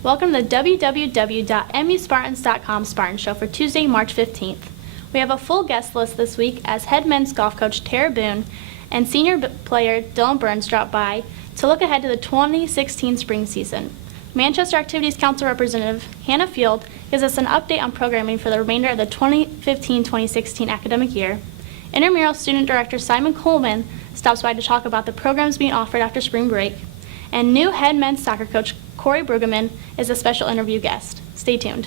Welcome to the www.muspartans.com Spartan Show for Tuesday, March 15th. We have a full guest list this week as head men's golf coach Tara Boone and senior player Dylan Burns drop by to look ahead to the 2016 spring season. Manchester Activities Council Representative Hannah Field gives us an update on programming for the remainder of the 2015-2016 academic year. Intramural Student Director Simon Coleman stops by to talk about the programs being offered after spring break. And new head men's soccer coach Corey Brueggeman is a special interview guest. Stay tuned.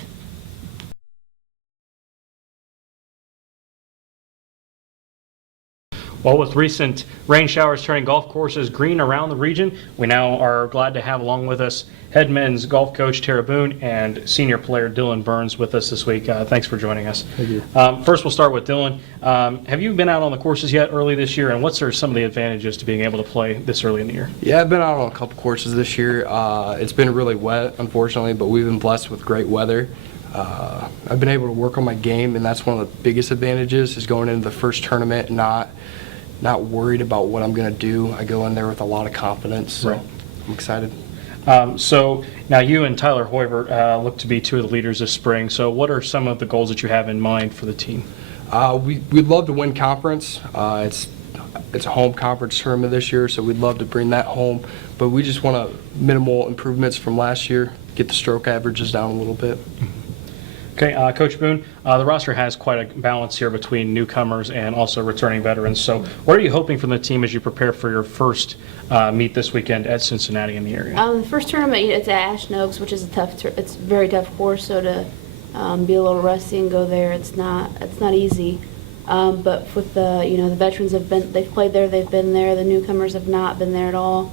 Well, with recent rain showers turning golf courses green around the region, we now are glad to have along with us head men's golf coach Tara Boone and senior player Dylan Burns with us this week. Thanks for joining us. Thank you. First, we'll start with Dylan. Have you been out on the courses yet early this year, and what's some of the advantages to being able to play this early in the year? Yeah, I've been out on a couple courses this year. It's been really wet, unfortunately, but we've been blessed with great weather. I've been able to work on my game, and that's one of the biggest advantages is going into the first tournament and not worried about what I'm going to do. I go in there with a lot of confidence, so right. I'm excited. So now you and Tyler Hoiver look to be two of the leaders this spring. So what are some of the goals that you have in mind for the team? We'd love to win conference. It's a home conference tournament this year, so we'd love to bring that home. But we just want minimal improvements from last year, get the stroke averages down a little bit. Okay, Coach Boone, the roster has quite a balance here between newcomers and also returning veterans. So what are you hoping from the team as you prepare for your first meet this weekend at Cincinnati in the area? The first tournament, it's at Ashton Oaks, which is it's a very tough course. So to be a little rusty and go there, it's not easy. But with the veterans they've played there, they've been there. The newcomers have not been there at all.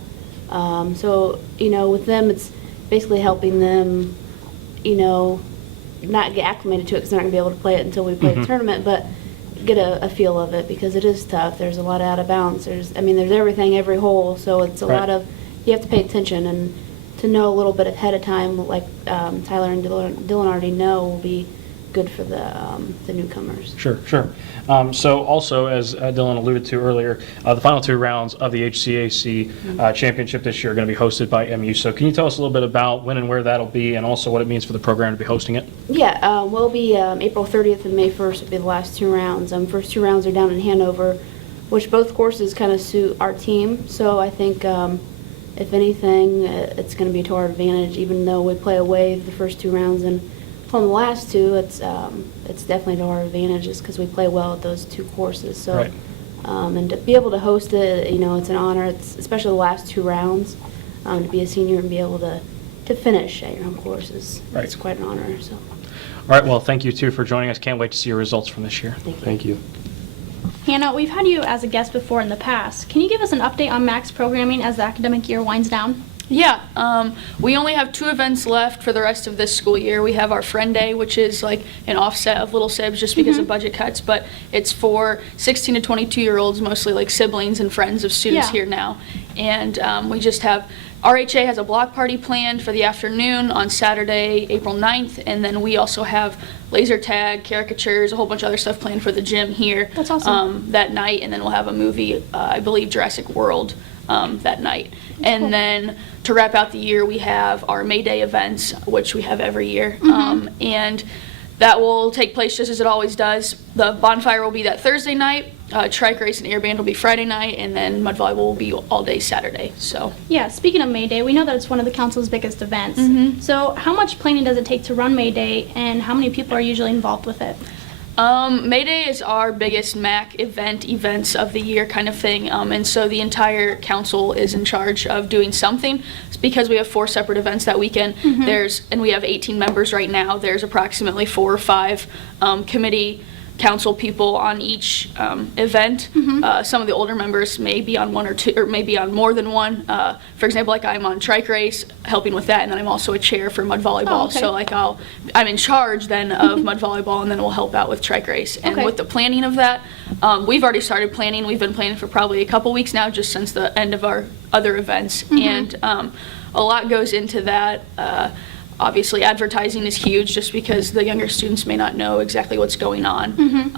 So with them, it's basically helping them, not get acclimated to it because they're not going to be able to play it until we play the tournament, but get a feel of it because it is tough. There's a lot of out of bounds. There's everything, every hole, so it's a lot of, you have to pay attention and to know a little bit ahead of time, like Tyler and Dylan already know, will be good for the newcomers. Sure. So also, as Dylan alluded to earlier, the final two rounds of the HCAC championship this year are going to be hosted by MU. So can you tell us a little bit about when and where that'll be and also what it means for the program to be hosting it? Yeah, we'll be April 30th and May 1st will be the last two rounds. First two rounds are down in Hanover, which both courses kind of suit our team. So I think if anything, it's going to be to our advantage, even though we play away the first two rounds. And from the last two, it's definitely to our advantages because we play well at those two courses. So, right. And to be able to host it, it's an honor. It's especially the last two rounds to be a senior and be able to finish at your home courses. Right. It's quite an honor. So. All right. Well, thank you too for joining us. Can't wait to see your results from this year. Thank you. Hannah, we've had you as a guest before in the past. Can you give us an update on MAC's programming as the academic year winds down? Yeah, we only have two events left for the rest of this school year. We have our Friend Day, which is like an offset of Little Sibs just because of budget cuts, but it's for 16 to 22-year-olds, mostly like siblings and friends of students here now. And we just have, RHA has a block party planned for the afternoon on Saturday, April 9th, and then we also have laser tag, caricatures, a whole bunch of other stuff planned for the gym here. That's awesome. That night, and then we'll have a movie, I believe Jurassic World, that night. And cool. Then to wrap out the year, we have our May Day events, which we have every year. And that will take place just as it always does. The bonfire will be that Thursday night, trike race and air band will be Friday night, and then mud volleyball will be all day Saturday. So yeah, speaking of May Day, we know that it's one of the council's biggest events. So how much planning does it take to run May Day, and how many people are usually involved with it? May Day is our biggest MAC events of the year kind of thing, and so the entire council is in charge of doing something. It's because we have 4 separate events that weekend. And we have 18 members right now. There's approximately 4 or 5 committee council people on each event. Some of the older members may be on 1 or 2, or maybe on more than one. For example, like I'm on trike race, helping with that, and then I'm also a chair for mud volleyball. Oh, okay. So like I'm in charge then of mud volleyball, and then we'll help out with trike race. And with the planning of that, we've already started planning. We've been planning for probably a couple weeks now, just since the end of our other events, and a lot goes into that. obviously advertising is huge just because the younger students may not know exactly what's going on.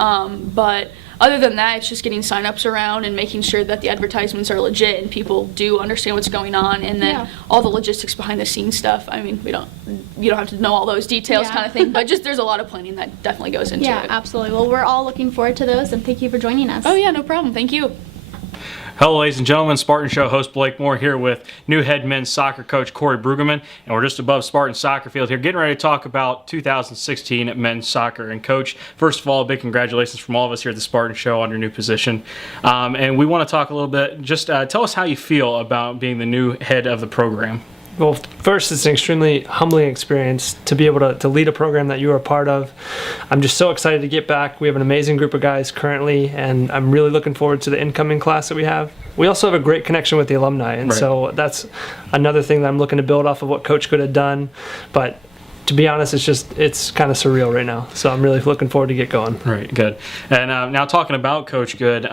But other than that, it's just getting signups around and making sure that the advertisements are legit and people do understand what's going on, and then all the logistics behind the scenes stuff. I mean, you don't have to know all those details kind of thing, but just there's a lot of planning that definitely goes into it. Yeah, absolutely. Well, we're all looking forward to those, and thank you for joining us. Oh yeah, no problem. Thank you. Hello, ladies and gentlemen. Spartan Show host Blake Moore here with new head men's soccer coach Corey Brueggeman, and we're just above Spartan soccer field here, getting ready to talk about 2016 men's soccer. And Coach, first of all, big congratulations from all of us here at the Spartan Show on your new position. And we want to talk a little bit. Just tell us how you feel about being the new head of the program. Well, first, it's an extremely humbling experience to be able to lead a program that you are a part of. I'm just so excited to get back. We have an amazing group of guys currently, and I'm really looking forward to the incoming class that we have. We also have a great connection with the alumni, and so that's another thing that I'm looking to build off of what Coach Good had done. But to be honest, it's kind of surreal right now. So I'm really looking forward to get going. Right, good. And now talking about Coach Good,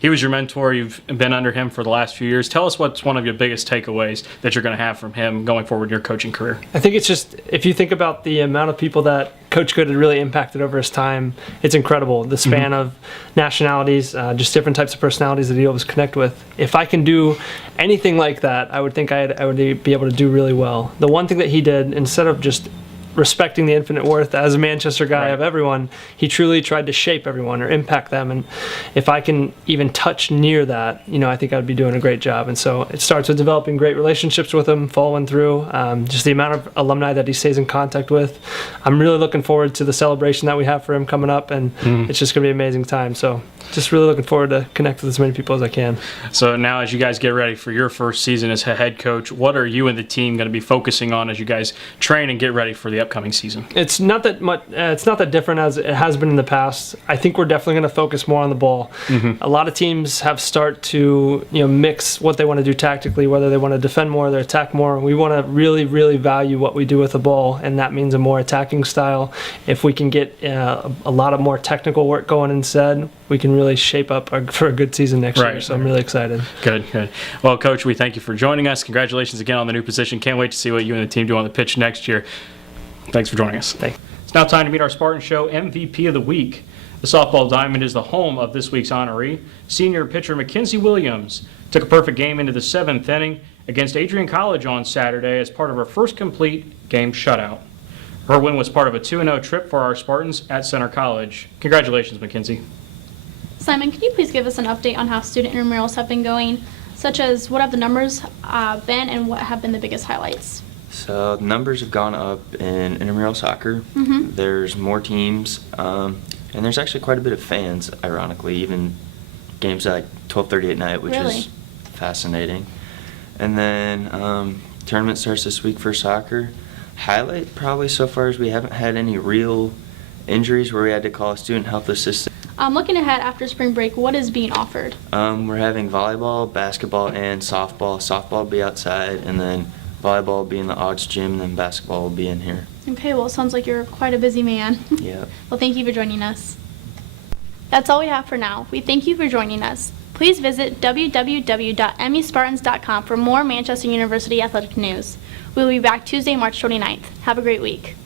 he was your mentor. You've been under him for the last few years. Tell us what's one of your biggest takeaways that you're going to have from him going forward in your coaching career. I think it's just, if you think about the amount of people that Coach Good had really impacted over his time, it's incredible. The span of nationalities, just different types of personalities that he always connect with. If I can do anything like that, I would think I would be able to do really well. The one thing that he did, instead of just respecting the infinite worth as a Manchester guy of everyone, he truly tried to shape everyone or impact them. And if I can even touch near that, I think I'd be doing a great job. And so it starts with developing great relationships with him, following through, just the amount of alumni that he stays in contact with. I'm really looking forward to the celebration that we have for him coming up, and it's just going to be an amazing time. So just really looking forward to connect with as many people as I can. So now as you guys get ready for your first season as head coach, what are you and the team going to be focusing on as you guys train and get ready for the upcoming season? It's not that much. It's not that different as it has been in the past. I think we're definitely going to focus more on the ball. A lot of teams have start to mix what they want to do tactically, whether they want to defend more, or attack more. We want to really, really value what we do with the ball, and that means a more attacking style. If we can get a lot of more technical work going instead, we can really shape up for a good season next year. So I'm really excited. Good. Well, Coach, we thank you for joining us. Congratulations again on the new position. Can't wait to see what you and the team do on the pitch next year. Thanks for joining us. Thanks. It's now time to meet our Spartan Show MVP of the week. The softball diamond is the home of this week's honoree. Senior pitcher Mackenzie Williams took a perfect game into the 7th inning against Adrian College on Saturday as part of her first complete game shutout. Her win was part of a 2-0 trip for our Spartans at Center College. Congratulations, Mackenzie. Simon, could you please give us an update on how student intramurals have been going, such as what have the numbers been and what have been the biggest highlights? So the numbers have gone up in intramural soccer. There's more teams, and there's actually quite a bit of fans, ironically, even games at 12:30 at night, which is fascinating. And then tournament starts this week for soccer. Highlight probably so far is we haven't had any real injuries where we had to call a student health assistant. Looking ahead after spring break, what is being offered? We're having volleyball, basketball, and softball. Softball will be outside, and then volleyball will be in the Odds gym, and then basketball will be in here. Okay, well, it sounds like you're quite a busy man. Yeah. Well, thank you for joining us. That's all we have for now. We thank you for joining us. Please visit www.muspartans.com for more Manchester University athletic news. We'll be back Tuesday, March 29th. Have a great week.